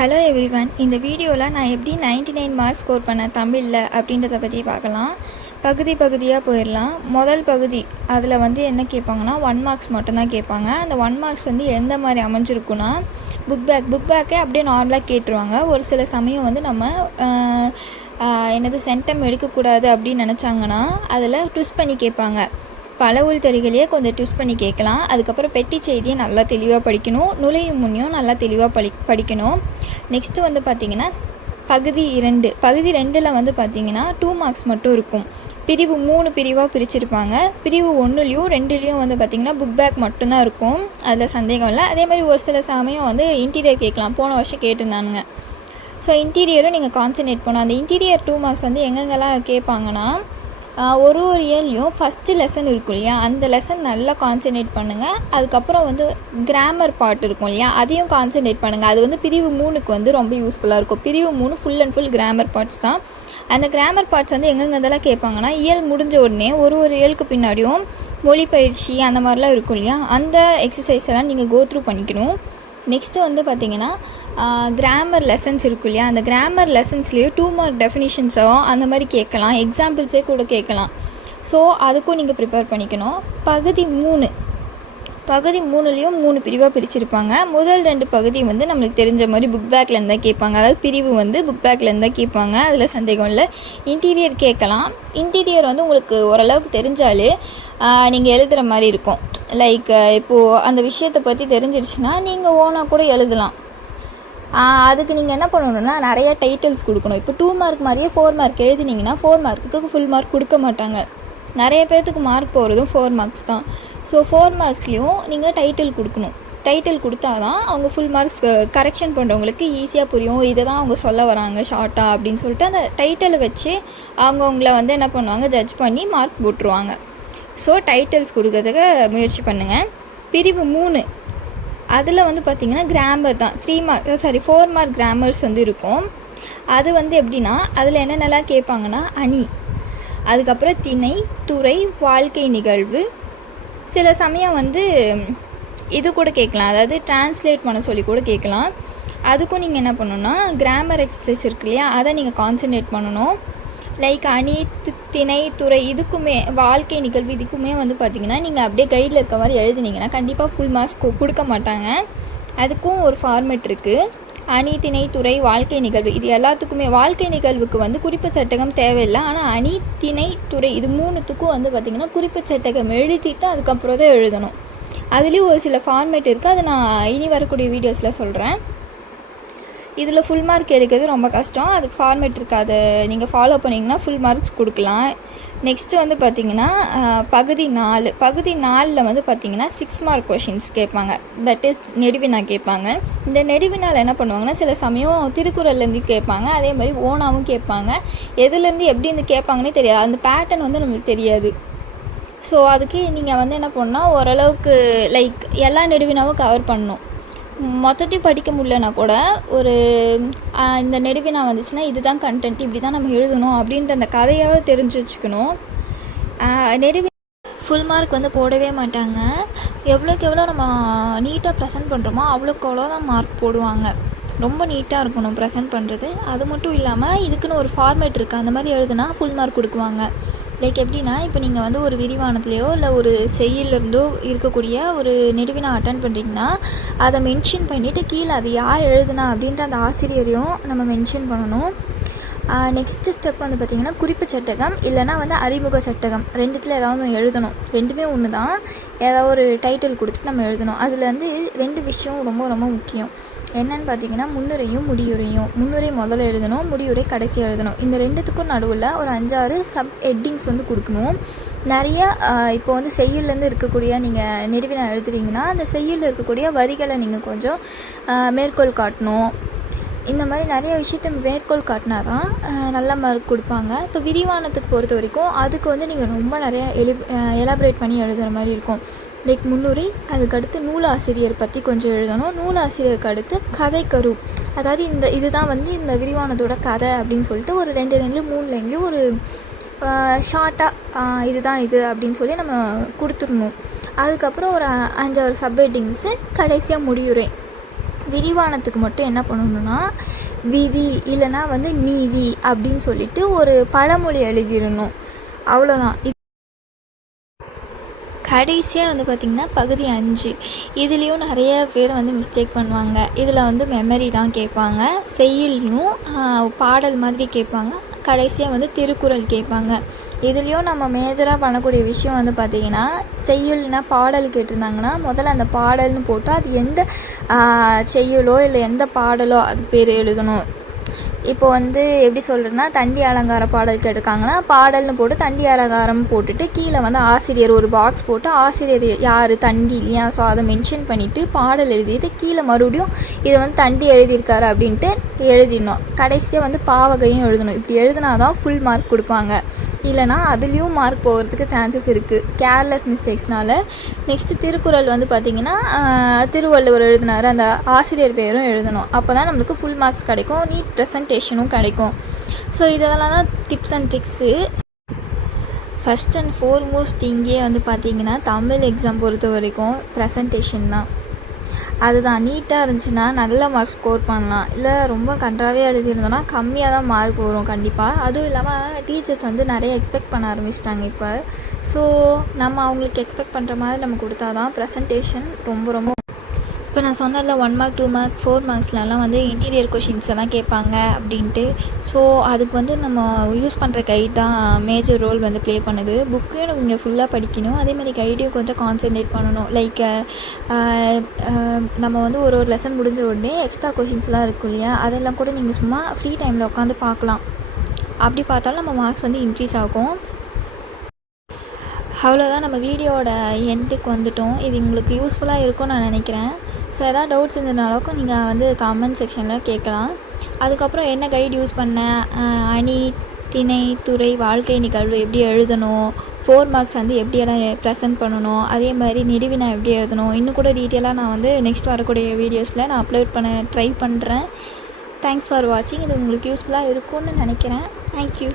Hello everyone. இந்த வீடியோவில் நான் எப்படி 99 மார்க்ஸ் ஸ்கோர் பண்ணேன் தமிழில் அப்படின்றத பற்றி பார்க்கலாம். பகுதியாக போயிடலாம். முதல் பகுதி அதில் என்ன கேட்பாங்கன்னா 1 மார்க்ஸ் மட்டும்தான் கேட்பாங்க. அந்த 1 மார்க்ஸ் எந்த மாதிரி அமைஞ்சிருக்குன்னா புக் பேக்கே அப்படியே நார்மலாக கேட்டுருவாங்க. ஒரு சில சமயம் நம்ம சென்டம் எடுக்கக்கூடாது அப்படின்னு நினச்சாங்கன்னா அதில் ட்விஸ்ட் பண்ணி கேட்பாங்க. பல உள்தறிகளையே கொஞ்சம் ட்விஸ்ட் பண்ணி கேட்கலாம். அதுக்கப்புறம் பெட்டி செய்தியை நல்லா தெளிவாக படிக்கணும். நுழையும் முன்னையும் நல்லா தெளிவாக படிக்கணும். நெக்ஸ்ட்டு பார்த்திங்கன்னா பகுதி 2 பார்த்திங்கன்னா 2 மார்க்ஸ் மட்டும் இருக்கும். பிரிவு 3 பிரிவாக பிரிச்சிருப்பாங்க. பிரிவு 1லேயும் 2லேயும் பார்த்திங்கன்னா புக் பேக் மட்டும்தான் இருக்கும். அதில் சந்தேகம் இல்லை. அதே மாதிரி ஒரு சில சமயம் இன்டீரியர் கேட்கலாம். போன வருஷம் கேட்டிருந்தானுங்க. ஸோ இன்டீரியரும் நீங்கள் கான்சன்ட்ரேட் பண்ணணும். அந்த இன்டீரியர் 2 மார்க்ஸ் எங்கெங்கெல்லாம் கேட்பாங்கன்னா ஒரு இயர்லையும் ஃபஸ்ட்டு லெசன் இருக்கும் இல்லையா, அந்த லெசன் நல்லா கான்சன்ட்ரேட் பண்ணுங்கள். அதுக்கப்புறம் கிராமர் பார்ட் இருக்கும் இல்லையா, அதையும் கான்சன்ட்ரேட் பண்ணுங்கள். அது பிரிவு 3க்கு ரொம்ப யூஸ்ஃபுல்லாக இருக்கும். பிரிவு 3 full and full grammar parts தான். அந்த கிராமர் பார்ட்ஸ் எங்கெங்கெல்லாம் கேட்பாங்கன்னா இயல் முடிஞ்ச உடனே ஒரு இயலுக்கு பின்னாடியும் மொழி பயிற்சி அந்த மாதிரிலாம் இருக்கும் இல்லையா, அந்த எக்ஸசைஸ் எல்லாம் நீங்கள் கோத்ரூ பண்ணிக்கணும். நெக்ஸ்ட்டு பார்த்திங்கன்னா கிராமர் லெசன்ஸ் இருக்கும் இல்லையா, அந்த கிராமர் லெசன்ஸ்லேயே 2 மார்க் டெஃபினிஷன்ஸோ அந்த மாதிரி கேட்கலாம். எக்ஸாம்பிள்ஸே கூட கேட்கலாம். ஸோ அதுக்கும் நீங்கள் ப்ரிப்பேர் பண்ணிக்கணும். பகுதி 3லேயும் 3 பிரிவாக பிரிச்சிருப்பாங்க. முதல் 2 பகுதி நம்மளுக்கு தெரிஞ்ச மாதிரி புக் பேக்லேருந்து தான் கேட்பாங்க. அதாவது பிரிவு புக் பேக்லேருந்து தான் கேட்பாங்க. அதில் சந்தேகம் இல்லை. இன்டீரியர் கேட்கலாம். இன்டீரியர் உங்களுக்கு ஓரளவுக்கு தெரிஞ்சாலே நீங்கள் எழுதுகிற மாதிரி இருக்கும். லைக் இப்போது அந்த விஷயத்தை பற்றி தெரிஞ்சிடுச்சுன்னா நீங்கள் ஓனாக கூட எழுதலாம். அதுக்கு நீங்கள் என்ன பண்ணணுன்னா நிறையா டைட்டில்ஸ் கொடுக்கணும். இப்போ 2 மார்க் மாதிரியே 4 மார்க் எழுதினீங்கன்னா 4 மார்க்குக்கு ஃபுல் மார்க் கொடுக்க மாட்டாங்க. நிறைய பேர்த்துக்கு மார்க் போகிறதும் 4 மார்க்ஸ் தான். ஸோ 4 மார்க்ஸ்லேயும் நீங்கள் டைட்டில் கொடுக்கணும். டைட்டில் கொடுத்தா தான் அவங்க ஃபுல் மார்க்ஸ் கரெக்ஷன் பண்ணுறவங்களுக்கு ஈஸியாக புரியும். இதை தான் அவங்க சொல்ல வராங்க ஷார்ட்டாக அப்படின்னு சொல்லிட்டு அந்த டைட்டிலை வச்சு அவங்கவுங்கள என்ன பண்ணுவாங்க, ஜட்ஜ் பண்ணி மார்க் போட்டுருவாங்க. ஸோ டைட்டில்ஸ் கொடுக்கறதுக்கு முயற்சி பண்ணுங்கள். பிரிவு 3 அதில் பார்த்திங்கன்னா கிராமர் தான். 4 மார்க் கிராமர்ஸ் இருக்கும். அது எப்படின்னா அதில் என்னென்னலாம் கேட்பாங்கன்னா அணி, அதுக்கப்புறம் திணை, துறை, வாழ்க்கை நிகழ்வு. சில சமயம் இது கூட கேட்கலாம். அதாவது டிரான்ஸ்லேட் பண்ண சொல்லி கூட கேட்கலாம். அதுக்கும் நீங்கள் என்ன பண்ணணுன்னா கிராமர் எக்ஸசைஸ் இருக்கு இல்லையா, அதை நீங்கள் கான்சன்ட்ரேட் பண்ணணும். லைக் அணி, திணை, துறை, இதுக்குமே வாழ்க்கை நிகழ்வு இதுக்குமே பார்த்திங்கன்னா நீங்கள் அப்படியே கைடில் இருக்க மாதிரி எழுதினீங்கன்னா கண்டிப்பாக ஃபுல் மார்க்ஸ் கொடுக்க மாட்டாங்க. அதுக்கும் ஒரு ஃபார்மேட் இருக்குது. அணி, திணை, துறை, வாழ்க்கை நிகழ்வு இது எல்லாத்துக்குமே வாழ்க்கை நிகழ்வுக்கு குறிப்பு சட்டகம் தேவையில்லை. ஆனால் அணி, திணை, துறை இது 3த்துக்கும் பார்த்திங்கன்னா குறிப்பு சட்டகம் எழுதிட்டு அதுக்கப்புறம் தான் எழுதணும். அதுலேயும் ஒரு சில ஃபார்மேட் இருக்குது. அதை நான் இனி வரக்கூடிய வீடியோஸில் சொல்கிறேன். இதில் ஃபுல் மார்க் எடுக்கிறது ரொம்ப கஷ்டம். அதுக்கு ஃபார்மேட் இருக்குது. அதை நீங்கள் ஃபாலோ பண்ணிங்கன்னா ஃபுல் மார்க்ஸ் கொடுக்கலாம். நெக்ஸ்ட்டு பார்த்திங்கன்னா பகுதி 4 பார்த்திங்கன்னா 6 மார்க் கொஷின்ஸ் கேட்பாங்க. தட் இஸ் நெடுவினா கேட்பாங்க. இந்த நெடுவினால் என்ன பண்ணுவாங்கன்னா சில சமயம் திருக்குறள்லேருந்து கேட்பாங்க. அதே மாதிரி ஓனாவும் கேட்பாங்க. எதுலேருந்து எப்படி கேட்பாங்கன்னே தெரியாது. அந்த பேட்டர்ன் நம்மளுக்கு தெரியாது. ஸோ அதுக்கு நீங்கள் என்ன பண்ணால் ஓரளவுக்கு லைக் எல்லா நெடுவினாவும் கவர் பண்ணணும். மொத்தத்தையும் படிக்க முடியலனா கூட ஒரு இந்த நெடுவினா வந்துச்சுன்னா இதுதான் கண்டென்ட், இப்படி தான் நம்ம எழுதணும் அப்படின்ற அந்த கதையாவது தெரிஞ்சு வச்சுக்கணும். நெடுவினா ஃபுல் மார்க் போடவே மாட்டாங்க. எவ்வளோக்கு எவ்வளோ நம்ம நீட்டாக ப்ரெசென்ட் பண்ணுறோமோ அவ்வளோக்கு அவ்வளோ தான் மார்க் போடுவாங்க. ரொம்ப நீட்டாக இருக்கணும் ப்ரெசென்ட் பண்ணுறது. அது மட்டும் இல்லாமல் இதுக்குன்னு ஒரு ஃபார்மேட் இருக்குது. அந்த மாதிரி எழுதுனா ஃபுல் மார்க் கொடுக்குவாங்க. லைக் எப்படின்னா இப்போ நீங்கள் ஒரு விரிவானத்துலேயோ இல்லை ஒரு செய்யிலிருந்தோ இருக்கக்கூடிய ஒரு நெடுவினா அட்டன் பண்ணுறீங்கன்னா அதை மென்ஷன் பண்ணிவிட்டு கீழே அது யார் எழுதுனா அப்படின்ற அந்த ஆசிரியரையும் நம்ம மென்ஷன் பண்ணணும். நெக்ஸ்ட்டு ஸ்டெப் பார்த்திங்கன்னா குறிப்பு சட்டகம் இல்லைனா அறிமுக சட்டகம், 2த்தில் ஏதாவது எழுதணும். 2மே ஒன்று தான். ஏதாவது ஒரு டைட்டில் கொடுத்துட்டு நம்ம எழுதணும். அதில் 2 விஷயம் ரொம்ப ரொம்ப முக்கியம். என்னென்னு பார்த்திங்கன்னா முன்னுரையும் முடியுரையும். முன்னுரை முதல்ல எழுதணும், முடிவுரை கடைசி எழுதணும். இந்த 2த்துக்கும் நடுவில் ஒரு 5-6 சப் ஹெட்டிங்ஸ் கொடுக்கணும். நிறைய இப்போ செய்யுள்லேருந்து இருக்கக்கூடிய நீங்கள் நெடுவினா எழுதுறீங்கன்னா அந்த செய்யுளில் இருக்கக்கூடிய வரிகளை நீங்கள் கொஞ்சம் மேற்கோள் காட்டணும். இந்த மாதிரி நிறைய விஷயத்த மேற்கோள் காட்டினா தான் நல்ல மார்க் கொடுப்பாங்க. இப்போ விரிவானத்துக்கு பொறுத்த வரைக்கும் அதுக்கு நீங்கள் ரொம்ப நிறையா எலாபரேட் பண்ணி எழுதுகிற மாதிரி இருக்கும். லைக் முன்னுரை, அதுக்கடுத்து நூலாசிரியர் பற்றி கொஞ்சம் எழுதணும். நூலாசிரியருக்கு அடுத்து கதை கரு, அதாவது இதுதான் இந்த விரிவானத்தோட கதை அப்படின்னு சொல்லிட்டு ஒரு 2 லைன்லையும் 3 லைன்லையும் ஒரு ஷார்ட்டாக இதுதான் இது அப்படின்னு சொல்லி நம்ம கொடுத்துடணும். அதுக்கப்புறம் ஒரு 5-6 சப் ஹெட்டிங்ஸு, கடைசியாக முடியுரை. விரிவானத்துக்கு மட்டும் என்ன பண்ணணுன்னா விதி இல்லைனா வந்து நீதி அப்படின்னு சொல்லிட்டு ஒரு பழமொழி எழுதிடணும், அவ்வளோதான். கடைசியாக வந்து பார்த்திங்கன்னா பகுதி 5 இதுலேயும் நிறைய பேர் வந்து மிஸ்டேக் பண்ணுவாங்க. இதில் வந்து மெமரி தான் கேட்பாங்க, செய்யுள்னும் பாடல் மாதிரி கேட்பாங்க, கடைசியாக வந்து திருக்குறள் கேட்பாங்க. இதுலேயும் நம்ம மேஜராக பண்ணக்கூடிய விஷயம் வந்து பார்த்திங்கன்னா செய்யுள்னா பாடல் கேட்டிருந்தாங்கன்னா முதல்ல அந்த பாடல்னு போட்டு அது எந்த செய்யுளோ இல்லை எந்த பாடலோ அது பேர் எழுதணும். இப்போ வந்து எப்படி சொல்கிறேன்னா தண்டி அலங்கார பாடல் கேட்டிருக்காங்கன்னா பாடல்னு போட்டு தண்டி அலங்காரம் போட்டுட்டு கீழே வந்து ஆசிரியர் ஒரு பாக்ஸ் போட்டு ஆசிரியர் யார் தண்டி இல்லையா, ஸோ அதை மென்ஷன் பண்ணிவிட்டு பாடல் எழுதிட்டு கீழே மறுபடியும் இதை வந்து தண்டி எழுதியிருக்காரு அப்படின்ட்டு எழுதிடணும். கடைசியாக வந்து பாவகையும் எழுதணும். இப்படி எழுதினா தான் ஃபுல் மார்க் கொடுப்பாங்க, இல்லைனா அதுலேயும் மார்க் போகிறதுக்கு சான்சஸ் இருக்குது கேர்லெஸ் மிஸ்டேக்ஸ்னால. நெக்ஸ்ட்டு திருக்குறள் வந்து பார்த்திங்கன்னா திருவள்ளுவர் எழுதினார், அந்த ஆசிரியர் பேரும் எழுதணும். அப்போ தான் நம்மளுக்கு ஃபுல் மார்க்ஸ் கிடைக்கும், நீட் ப்ரெசன்டேஷனும் கிடைக்கும். ஸோ இதெல்லாம் தான் tips and tricks. First and foremost இங்கே வந்து பார்த்திங்கன்னா தமிழ் எக்ஸாம் பொறுத்த வரைக்கும் ப்ரெசன்டேஷன் தான். அதுதான் நீட்டாக இருந்துச்சுன்னா நல்ல மார்க் ஸ்கோர் பண்ணலாம். இல்லை ரொம்ப கன்றாவே எழுதியிருந்தோன்னா கம்மியாக தான் மார்க் வரும் கண்டிப்பாக. அதுவும் இல்லாமல் டீச்சர்ஸ் வந்து நிறைய எக்ஸ்பெக்ட் பண்ண ஆரம்பிச்சிட்டாங்க இப்போ. ஸோ நம்ம அவங்களுக்கு எக்ஸ்பெக்ட் பண்ணுற மாதிரி நம்ம கொடுத்தா தான் ப்ரெசன்டேஷன் ரொம்ப இப்போ நான் சொன்னதில் 1 மார்க் 2 மார்க் 4 மார்க்ஸ்லலாம் வந்து இன்டீரியர் கொஷின்ஸ் எல்லாம் கேட்பாங்க அப்படின்ட்டு. ஸோ அதுக்கு வந்து நம்ம யூஸ் பண்ணுற கைட் தான் மேஜர் ரோல் வந்து ப்ளே பண்ணுது. புக்கையும் நீங்கள் ஃபுல்லாக படிக்கணும், அதேமாதிரி கைடையும் கொஞ்சம் கான்சென்ட்ரேட் பண்ணணும். லைக் நம்ம வந்து ஒரு லெசன் முடிஞ்ச உடனே எக்ஸ்ட்ரா கொஷின்ஸ்லாம் இருக்கும் இல்லையா, அதெல்லாம் கூட நீங்கள் சும்மா ஃப்ரீ டைமில் உட்காந்து பார்க்கலாம். அப்படி பார்த்தாலும் நம்ம மார்க்ஸ் வந்து இன்க்ரீஸ் ஆகும். அவ்வளோதான், நம்ம வீடியோவோட எண்டுக்கு வந்துட்டோம். இது உங்களுக்கு யூஸ்ஃபுல்லாக இருக்கும்னு நான் நினைக்கிறேன். ஸோ எதாவது டவுட்ஸ் இருந்ததுனாலும் நீங்கள் வந்து கமெண்ட் செக்ஷனில் கேட்கலாம். அதுக்கப்புறம் என்ன கைடு யூஸ் பண்ணேன், அணி திணை துறை வாழ்க்கை நிகழ்வு எப்படி எழுதணும், 4 மார்க்ஸ் வந்து எப்படி எல்லாம் ப்ரெசென்ட் பண்ணணும், அதே மாதிரி நெடுவினா எப்படி எழுதணும், இன்னும் கூட டீட்டெயிலாக நான் வந்து நெக்ஸ்ட் வரக்கூடிய வீடியோஸில் நான் அப்லோட் பண்ண ட்ரை பண்ணுறேன். தேங்க்ஸ் ஃபார் வாட்சிங். இது உங்களுக்கு யூஸ்ஃபுல்லாக இருக்கும்னு நினைக்கிறேன். தேங்க்யூ.